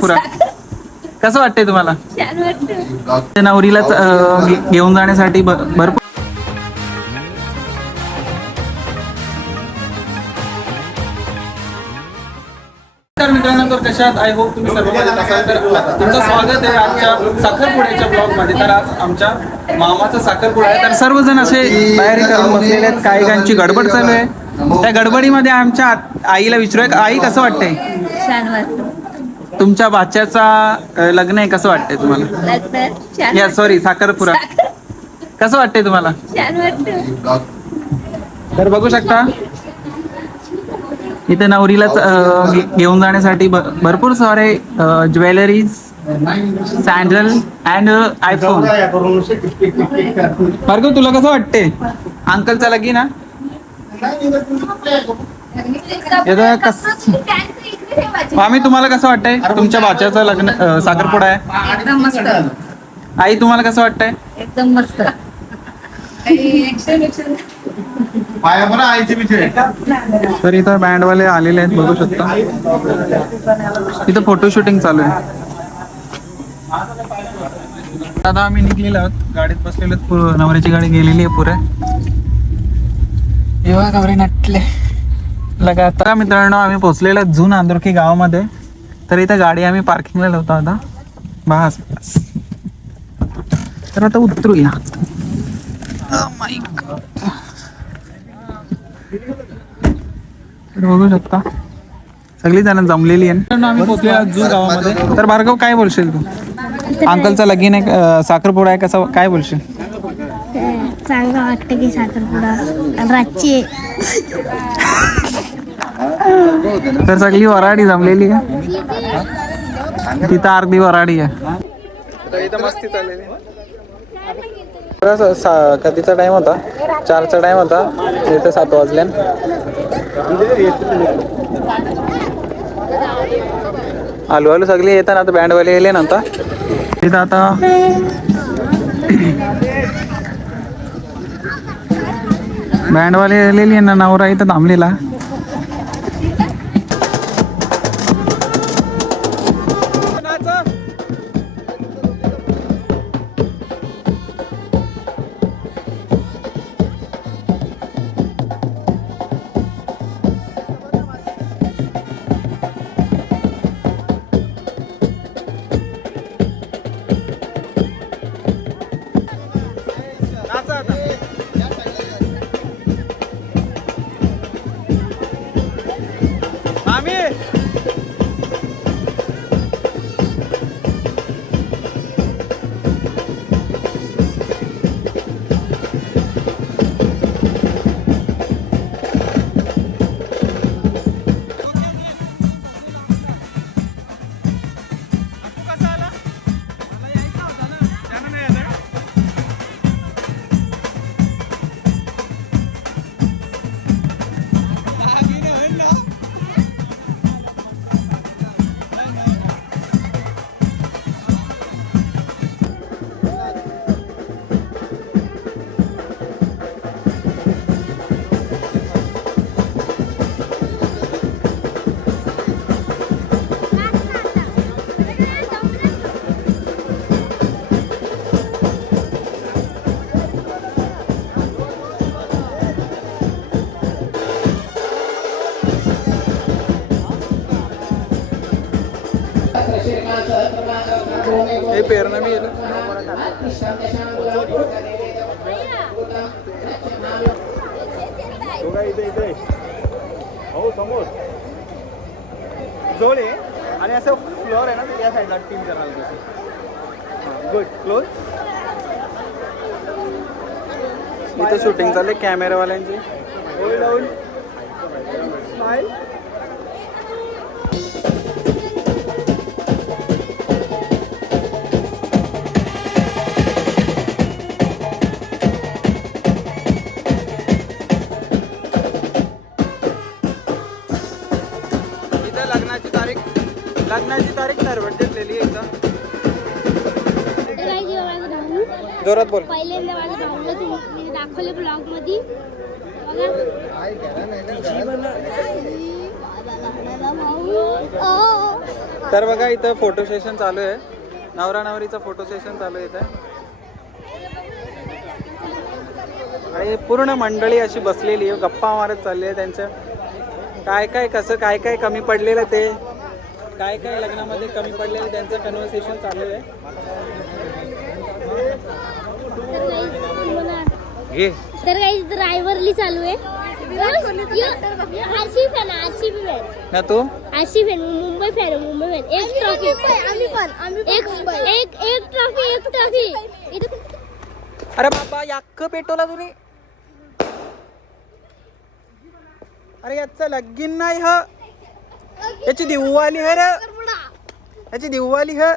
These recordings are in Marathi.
पुरा कसं वाटतंय तुम्हाला? छान वाटतं. नवरीला घेऊन जाण्यासाठी भरपूर तर मित्रांनो, तर कशात आय होप तुम्ही सर्व मजेत असाल. तर तुमचं स्वागत आहे आजच्या साखरपुड्याच्या ब्लॉग मध्ये. तर आज आमच्या मामाचा साखरपुडा आहे. तर सर्वजण असे तयारी करून बसलेले आहेत. काही काहींची गडबड चालू आहे. त्या गडबडीमध्ये आमच्या आईला विचारूया, आई कसं वाटतंय? छान वाटतं. तुमच्या बाच्याचा लग्न आहे, कसं वाटतंय तुम्हाला? छान या सॉरी साखरपुडा कसं वाटतंय तुम्हाला? छान वाटतं. तर बघू शकता इथे नवरीला घेऊन जाण्यासाठी भरपूर सारे jewelleries, sandal and iPhone. Bhargav तुला कसं वाटते? अंकलचा लगीन ना आम्ही तुम्हाला कसं वाटतंय? तुमच्या बाच्याचं लग्न साखरपुडा आहे. एकदम मस्त. आई तुम्हाला कसं वाटतंय? एकदम मस्त. तर इथं बँडवाले आलेले आहेत, बघू शकता. इथं फोटो शूटिंग चालू आहे. आता आम्ही निघलेलो आहोत, गाडीत बसलेलो आहोत. नवऱ्याची गाडी गेलेली आहे पुरे. एव्हा गवरे नटले लगा. आता मित्रांनो, आम्ही पोहोचलेलो जून आंदोरकी गावामध्ये. तर इथं गाडी आम्ही पार्किंगला लावतो आता. बस बस. तर आता उतरूया. तर बघू शकता सगळी जण जमलेली आहे. आम्ही पोहोचलेलो जून गावामध्ये. तर भार्गव काय बोलशील तू? अंकलचा लगीन आहे, साखरपुडा आहे, कसं काय बोलशील? चांगलं वाटतं की साखरपुडा रातची. तर सगळी वराडी जमलेली आहे. तिथं अर्धी वराडी आहे. इथं मस्ती चाललेली. कधीचा टाइम होता? 4चा टाइम होता. इथे 7 वाजले. आलू सगळी येतात आता. बँडवाले येले ना आता. तिथं आता बँडवाले येलेली आहे ना. नवरा इथं थांबलेला. हे पेरणं मी इथे हो समोर जोड आहे आणि असं फ्लोअर आहे ना, तर या साईडला 3 जणांना तसं. Good close. इथे शूटिंग चालले कॅमेरावाल्यांची. Hold down smile. लग्नाची तारीख ठरवलेली आहे इथं. जोरात बोल. पहिल्यांदा माझं भाऊला तुम्ही दाखवलं ब्लॉग मध्ये. माझा भाऊ तर बघा इथं फोटो सेशन चालू आहे. नवरा नवरीचा फोटो सेशन चालू आहे इथं. आणि पूर्ण मंडळी अशी बसलेली आहे, गप्पा मारत चालली आहे त्यांच्या. काय काय कसं काय काय कमी पडलेलं ते, काय काय लग्नामध्ये कमी पडलेलं त्यांचं कन्व्हर्सेशन चालू आहे. घे तर काही ड्रायव्हरली चालू आहे. आरसीबी फॅन, आरसीबी फॅन ना तू. RCB fan, Mumbai fan, Mumbai fan. एक ट्रॉफी आम्ही पण एक ट्रॉफी. अरे बाबा याक्क पेटवला तुम्ही. अरे याचं लगीन नाही ह, याची दिवाळी है रे, याची दिवाळी है.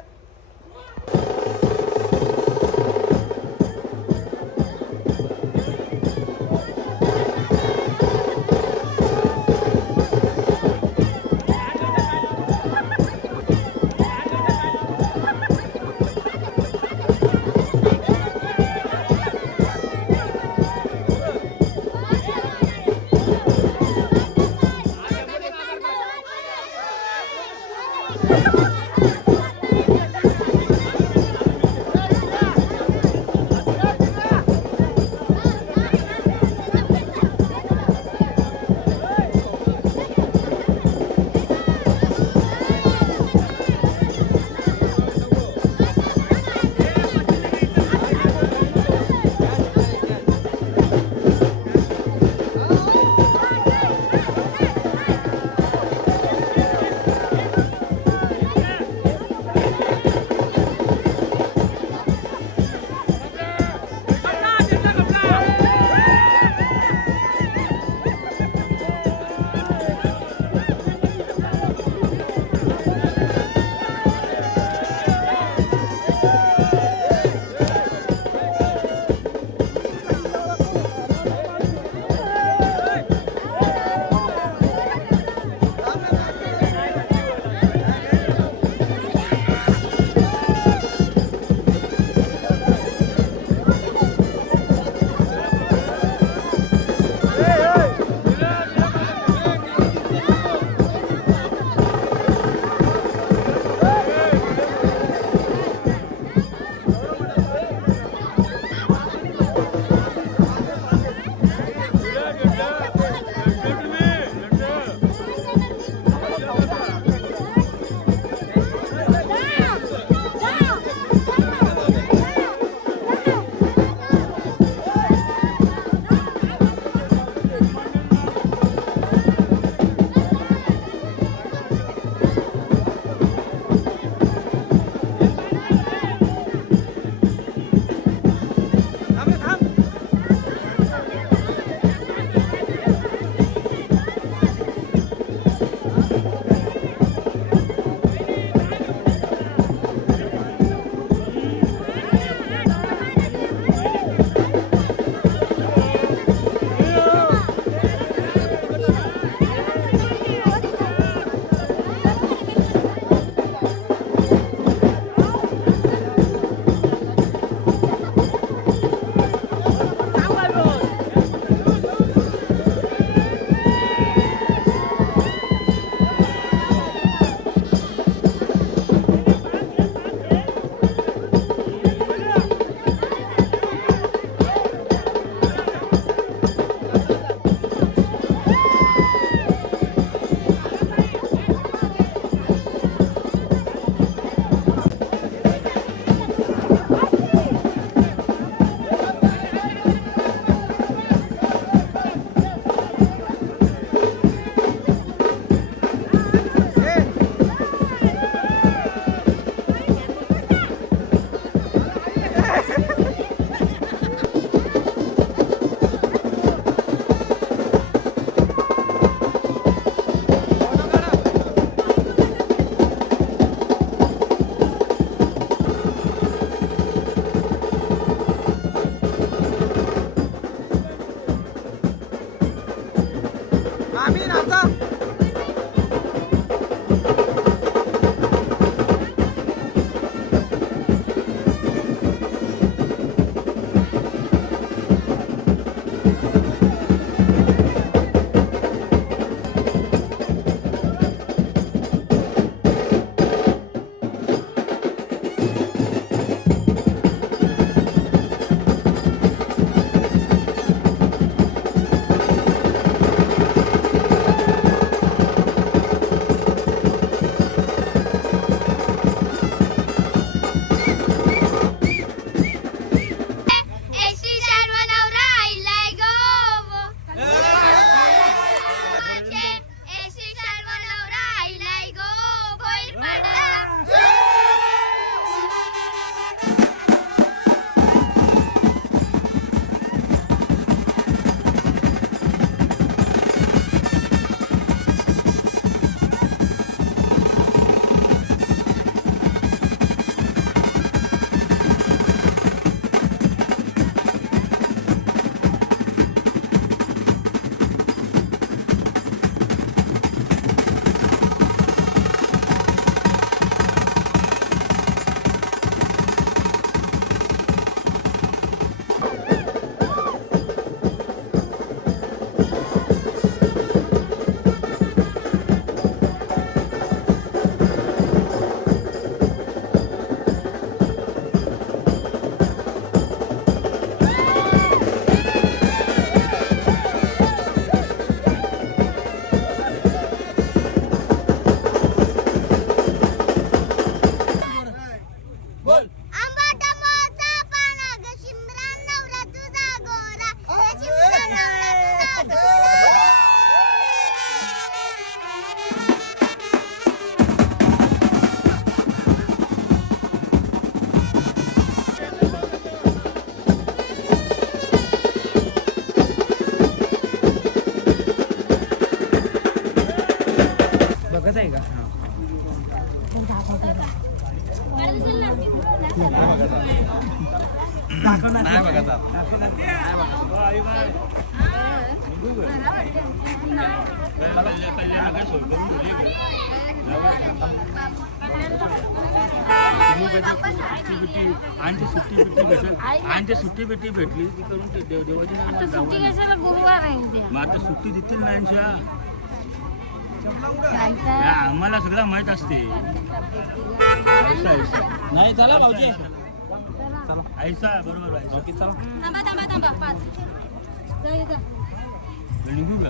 नाही बघायचा आणि सुट्टी बिट्टी भेटली ती करून ते देवाची सुट्टी कशाला गुरुवार आहे उद्या मग आता सुट्टी देतील ना आम्हाला सगळं माहित असते नाही चला भाऊजी ऐसा बरोबर चला थांबा 5 निघू का